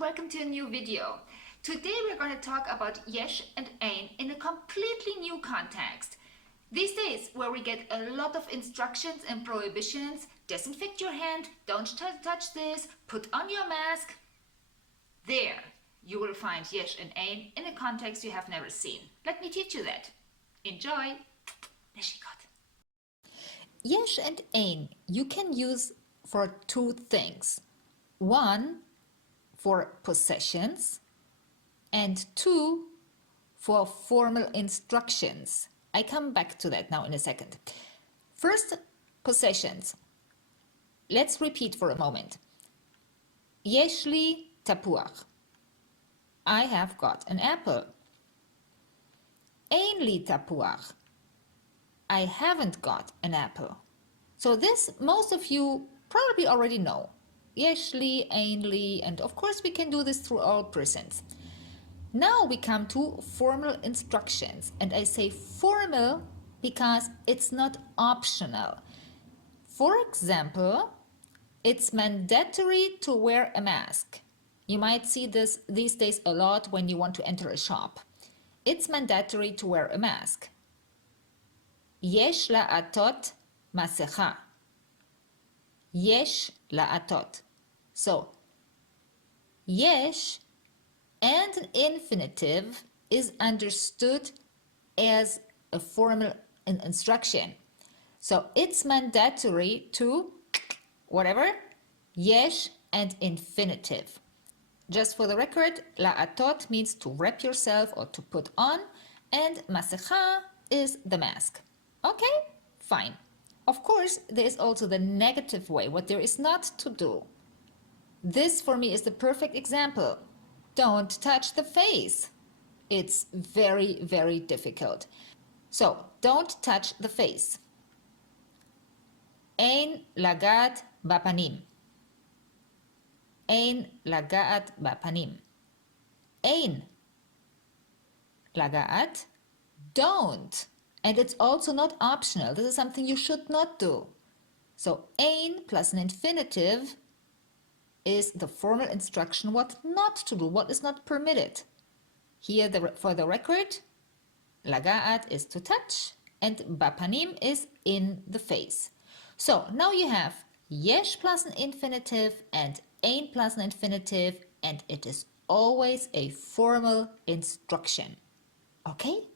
welcome to a new video. Today we're going to talk about yesh and ein in a completely new context. These days, where we get a lot of instructions and prohibitions, disinfect your hand, don't touch this, put on your mask. There, you will find yesh and ein in a context you have never seen. Let me teach you that. Enjoy! Yesh and ein you can use for two things. One, for possessions, and two, for formal instructions. I come back to that now in a second. First, possessions. Let's repeat for a moment. Yesh li tapuach. I have got an apple. Ein li tapuach. I haven't got an apple. So this most of you probably already know. Yesh li, ein li, and of course we can do this through all presents. Now we come to formal instructions, and I say formal because it's not optional. For example, it's mandatory to wear a mask. You might see this these days a lot when you want to enter a shop. It's mandatory to wear a mask. Yesh la'atot masecha. Yesh la'atot. So, yesh and an infinitive is understood as a formal instruction. So it's mandatory to whatever, yesh and infinitive. Just for the record, la'atot means to wrap yourself or to put on, and masecha is the mask. Okay, fine. Of course, there is also the negative way, what there is not to do. This for me is the perfect example. Don't touch the face. It's very, very difficult. So, don't touch the face. Ein lagat bapanim. Ein lagat bapanim. Ein lagat, don't. And it's also not optional. This is something you should not do. So ein plus an infinitive is the formal instruction what not to do, what is not permitted. Here for the record, laga'at is to touch and bapanim is in the face. So now you have yesh plus an infinitive and ein plus an infinitive, and it is always a formal instruction. Okay?